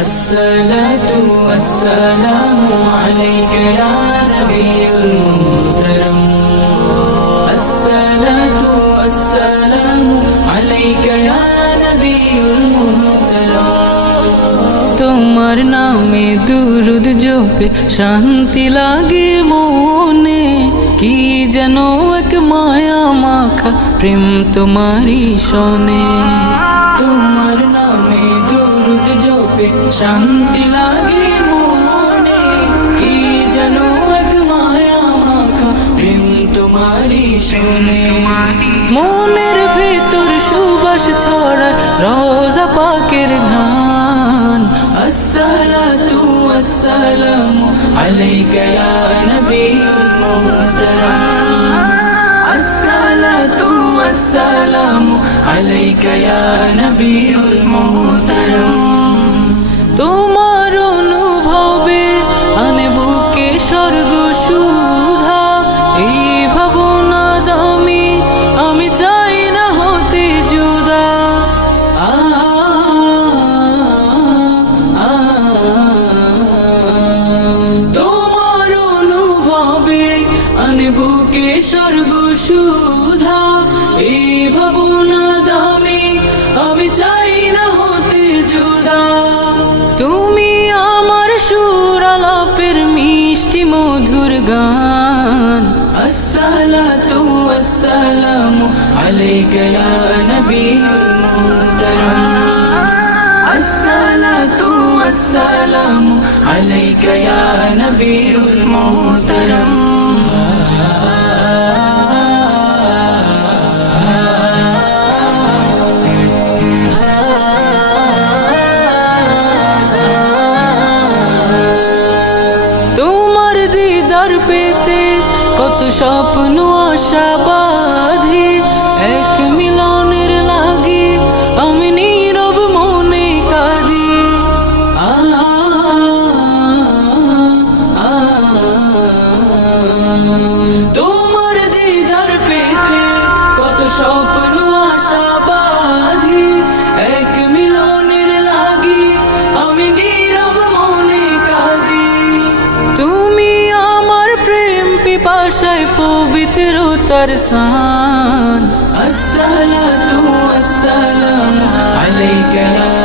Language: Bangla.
الصلاة والسلام عليك يا نبي المحترم الصلاة والسلام عليك يا نبي المحترم তোমার নামে দুরুদ জপে শান্তি লাগে মনে কি যেন এক মায়া মাখা প্রেম তোমারই শোনে তোমার নামে দুরুদ জপে শান্তি লাগে মনে কি যেন এক মায়া মাখা প্রেম তোমারই শোনে মনের ভিতর সুবাস ছড়ায় রোজা পাকের ঘ্রাণ الصلاة والسلام عليك يا نبي المحترم الصلاة والسلام عليك يا نبي المحترم তোমার অনুভবে আনে বুকে স্বর্গ সুধা এই ভাবনা দামি আমি চাই না হতে জুদা তোমার অনুভবে আনে বুকে স্বর্গ সুধা এই ভাবনা দামি আমি চাই না হতে জুদা তুমি আমার সুর আলাপের মিষ্টি মধুর গান আসসালাতু ওয়াসসালামু আলাইকা ইয়া নবিয়ুল মুহতারাম আসসালাতু ওয়াসসালামু আলাইকা ইয়া নবিয়ুল মুহতারাম তোমার দিদার পেতে কত স্বপ্ন আশা বাঁধি এক মিলনের লাগি আমি নীরব মনে কাঁদি তোমার দিদার পেতে কত স্বপ্ন আশা বাঁধি এক মিলনের লাগি আমি নীরব মনে কাঁদি তুমি আমার প্রেম পিপাসায় পবিত্রতার সান আসসালাতু ওয়াসসালামু আলাইকা ইয়া